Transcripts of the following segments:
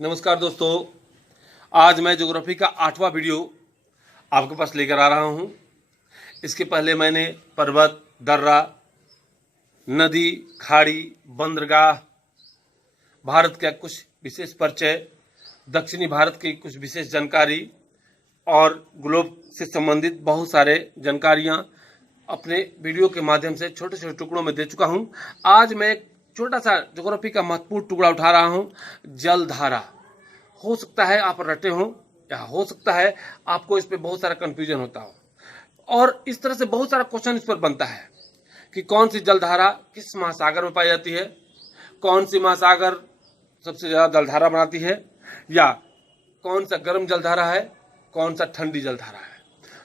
नमस्कार दोस्तों, आज मैं ज्योग्राफी का 8वां वीडियो आपके पास लेकर आ रहा हूं। इसके पहले मैंने पर्वत, दर्रा, नदी, खाड़ी, बंदरगाह, भारत का कुछ विशेष परिचय, दक्षिणी भारत की कुछ विशेष जानकारी और ग्लोब से संबंधित बहुत सारे जानकारियां अपने वीडियो के माध्यम से छोटे छोटे टुकड़ों में दे चुका हूं। आज मैं एक छोटा सा ज्योग्राफी का महत्वपूर्ण टुकड़ा उठा रहा हूं, जलधारा। हो सकता है आप रटे हो या हो सकता है आपको इस पे बहुत सारा कंफ्यूजन होता हो और इस तरह से बहुत सारा क्वेश्चन इस पर बनता है कि कौन सी जलधारा किस महासागर में पाई जाती है, कौन सी महासागर सबसे ज़्यादा जलधारा बनाती है, या कौन सा गर्म जलधारा है, कौन सा ठंडी जलधारा है।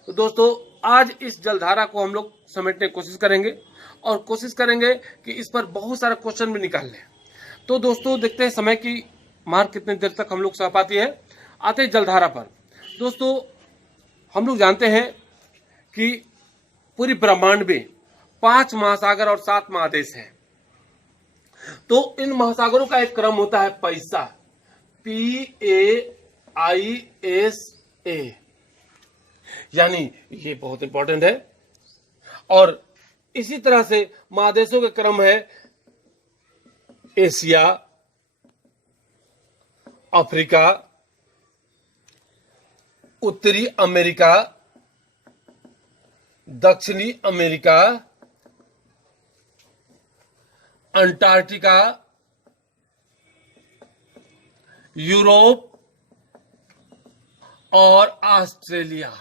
तो दोस्तों, आज इस जलधारा को हम लोग समेटने की कोशिश करेंगे और कोशिश करेंगे कि इस पर बहुत सारा क्वेश्चन भी निकाल लें। तो दोस्तों, देखते हैं समय की मार कितने देर तक हम लोग सह पाती है। आते हैं जलधारा पर। दोस्तों, हम लोग जानते हैं कि पूरी ब्रह्मांड में 5 महासागर और 7 महादेश हैं। तो इन महासागरों का एक क्रम होता है पैसा, PAISA, यानी ये बहुत इंपॉर्टेंट है। और इसी तरह से महादेशों के क्रम है एशिया, अफ्रीका, उत्तरी अमेरिका, दक्षिणी अमेरिका, अंटार्कटिका, यूरोप और ऑस्ट्रेलिया।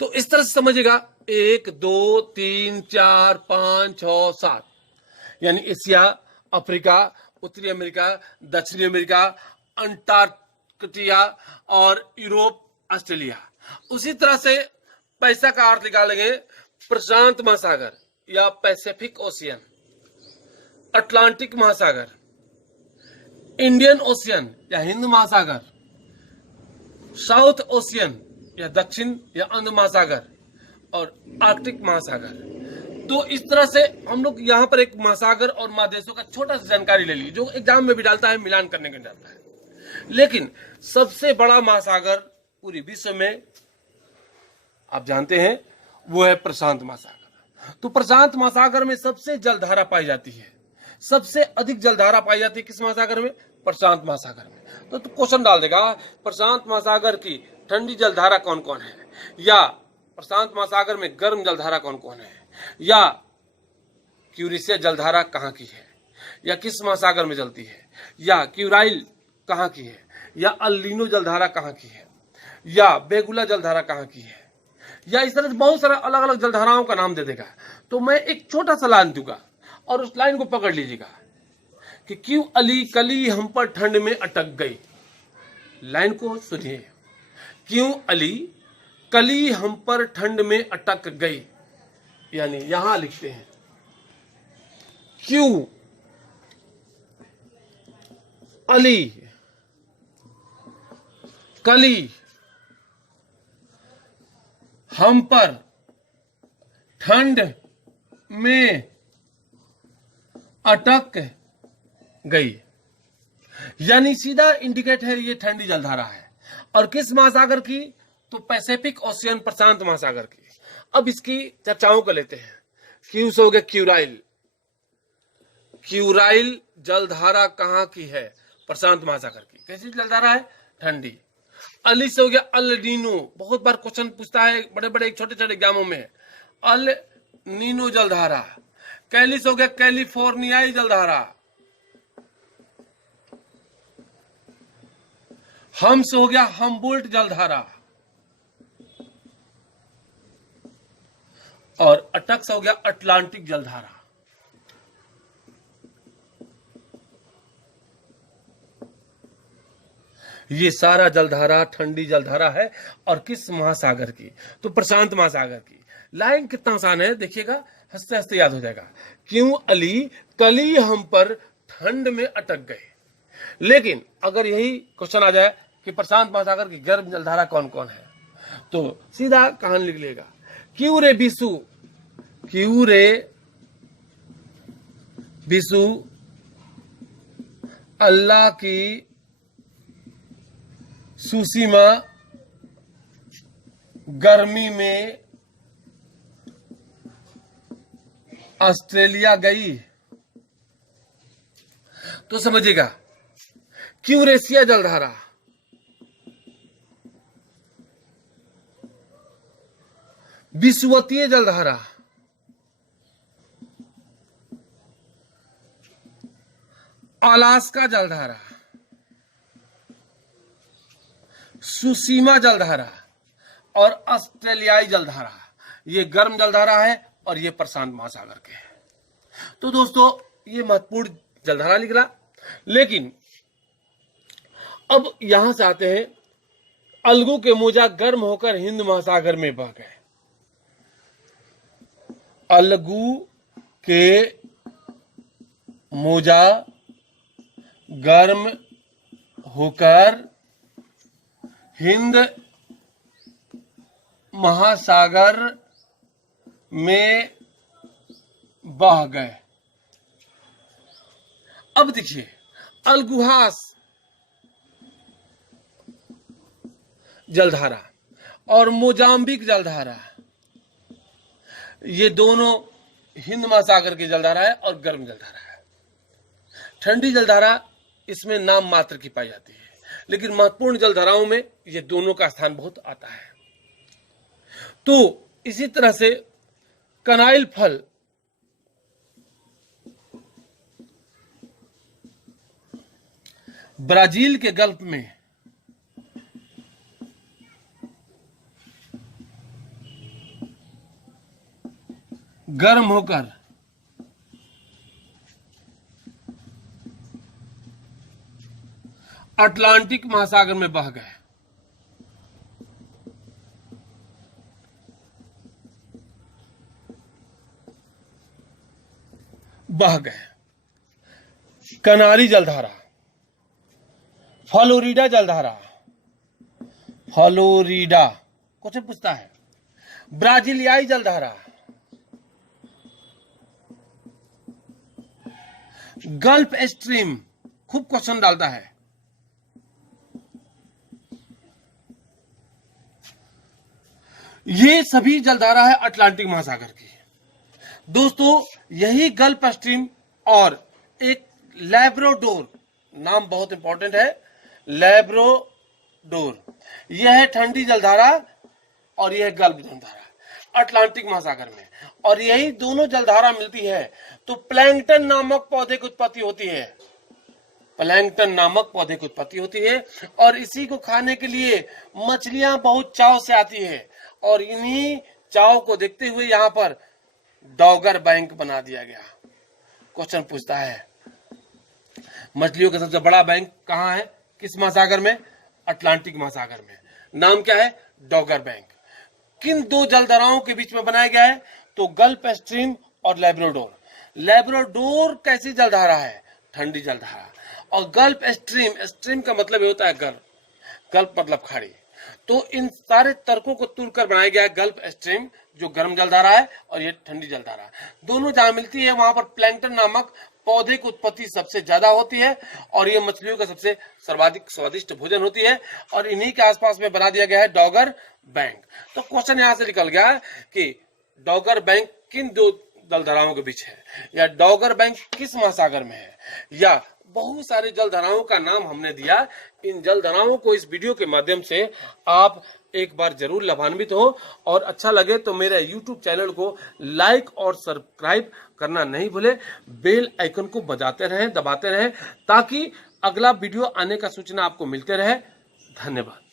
तो इस तरह से समझिएगा, 1 2 3 4 5 6 7, यानी एशिया, अफ्रीका, उत्तरी अमेरिका, दक्षिणी अमेरिका, अंटार्कटिका और यूरोप, ऑस्ट्रेलिया। उसी तरह से पैसा का अर्थ निकालेंगे प्रशांत महासागर या पैसिफिक ओशियन, अटलांटिक महासागर, इंडियन ओशियन या हिंद महासागर, साउथ ओशियन या दक्षिण या अंध महासागर और आर्कटिक महासागर। तो इस तरह से हम लोग यहाँ पर एक महासागर और महादेशों का छोटा सा जानकारी ले ली, जो एग्जाम में भी डालता है, मिलान करने के डालता है। लेकिन सबसे बड़ा महासागर पूरी विश्व में आप जानते हैं वो है प्रशांत महासागर। तो प्रशांत महासागर में सबसे जलधारा पाई जाती है, सबसे अधिक जलधारा पाई जाती है किस महासागर में? प्रशांत महासागर में। तो क्वेश्चन डाल देगा, प्रशांत महासागर की ठंडी जलधारा कौन कौन है, या प्रशांत महासागर में गर्म जलधारा कौन कौन है, या क्यूरेशिया जलधारा कहाँ की है, या किस महासागर में चलती है, या क्यूराइल कहाँ की है, या अल्लिनो जलधारा कहाँ की है, या बेगुला जलधारा कहाँ की है, या इस तरह से बहुत सारा अलग अलग जलधाराओं का नाम दे देगा। तो मैं एक छोटा सा लाइन दूंगा और उस लाइन को पकड़ लीजिएगा कि क्यों अली कली हम पर ठंड में अटक गई। लाइन को सुनिए, क्यों अली कली हम पर ठंड में अटक गई, यानी यहां लिखते हैं क्यों अली कली हम पर ठंड में अटक गई, यानी सीधा इंडिकेट है ये ठंडी जलधारा है। और किस महासागर की? तो पैसिफिक ओशियन, प्रशांत महासागर की। अब इसकी चर्चाओं को लेते हैं। क्यू से हो गया क्यूराइल। क्यूराइल जलधारा कहां की है? प्रशांत महासागर की। कैसी जलधारा है? ठंडी। अली से हो गया अल नीनो। बहुत बार क्वेश्चन पूछता है बड़े बड़े छोटे छोटे एग्जामों में, अल नीनो जलधारा। कैली से हो गया कैलिफोर्नियाई जलधारा। हम से हो गया हम्बोल्ट जलधारा। और अटक से हो गया अटलांटिक जलधारा। ये सारा जलधारा ठंडी जलधारा है। और किस महासागर की? तो प्रशांत महासागर की। लाइन कितना आसान है देखिएगा, हंसते हंसते याद हो जाएगा। क्यों अली कली हम पर ठंड में अटक गए। लेकिन अगर यही क्वेश्चन आ जाए कि प्रशांत महासागर की गर्म जलधारा कौन कौन है, तो सीधा कहानी लिख लेगा, क्यों रे बिसु, क्यों रे बिसु अल्लाह की सुसीमा गर्मी में ऑस्ट्रेलिया गई। तो समझिएगा क्यों रेसिया जलधारा, विषुवतीय जलधारा, अलास्का जलधारा, सुसीमा जलधारा और ऑस्ट्रेलियाई जलधारा, ये गर्म जलधारा है और ये प्रशांत महासागर के है। तो दोस्तों ये महत्वपूर्ण जलधारा निकला। लेकिन अब यहां से आते हैं, अलगू के मोजा गर्म होकर हिंद महासागर में बह गए। अलगू के मोजा गर्म होकर हिंद महासागर में बह गए। अब देखिए, अलगुहास जलधारा और मोजाम्बिक जलधारा, ये दोनों हिंद महासागर की जलधारा है और गर्म जलधारा है। ठंडी जलधारा इसमें नाम मात्र की पाई जाती है, लेकिन महत्वपूर्ण जलधाराओं में ये दोनों का स्थान बहुत आता है। तो इसी तरह से कनाइल फल ब्राजील के गल्फ में गर्म होकर अटलांटिक महासागर में बह गए। कनारी जलधारा, फ्लोरिडा जलधारा, फ्लोरिडा क्वेश्चन पूछता है, ब्राजीलियाई जलधारा, गल्फ स्ट्रीम, खूब क्वेश्चन डालता है, ये सभी जलधारा है अटलांटिक महासागर की। दोस्तों यही गल्फ स्ट्रीम और एक लैब्राडोर, नाम बहुत इंपॉर्टेंट है, लैब्राडोर, यह है ठंडी जलधारा और यह गल्फ जलधारा अटलांटिक महासागर में। और यही दोनों जलधारा मिलती है तो प्लैंकटन नामक पौधे की उत्पत्ति होती है। प्लैंकटन नामक पौधे की उत्पत्ति होती है और इसी को खाने के लिए मछलियां बहुत चाव से आती है। और इन्हीं चाव को देखते हुए यहाँ पर डॉगर बैंक बना दिया गया। क्वेश्चन पूछता है, मछलियों का सबसे बड़ा बैंक कहाँ है, किस महासागर में? अटलांटिक महासागर में। नाम क्या है? डॉगर बैंक। किन दो जलधाराओं के बीच में बनाया गया है? तो गल्फ स्ट्रीम और लैब्राडोर। लैब्राडोर कैसी जलधारा है? ठंडी जलधारा। और गल्फ स्ट्रीम, स्ट्रीम का मतलब होता है गल्फ, गल्फ मतलब खाड़ी। तो इन सारे तर्कों को तुलकर बनाया गया है गल्फ स्ट्रीम, जो गर्म जलधारा है, और ये ठंडी जलधारा। दोनों जहां मिलती है वहां पर प्लैंकटन नामक पौधे की उत्पत्ति सबसे ज्यादा होती है और ये मछलियों का सबसे सर्वाधिक स्वादिष्ट भोजन होती है। और इन्हीं के आसपास में बना दिया गया है डॉगर बैंक। तो क्वेश्चन यहां से निकल गया कि डॉगर बैंक किन दो जलधाराओं के बीच है, या डॉगर बैंक किस महासागर में है, या बहुत सारे जलधाराओं का नाम हमने दिया। इन जलधाराओं को इस वीडियो के माध्यम से आप एक बार जरूर लाभान्वित हो, और अच्छा लगे तो मेरे YouTube चैनल को लाइक और सब्सक्राइब करना नहीं भूले। बेल आइकन को बजाते रहें, दबाते रहें, ताकि अगला वीडियो आने का सूचना आपको मिलते रहे। धन्यवाद।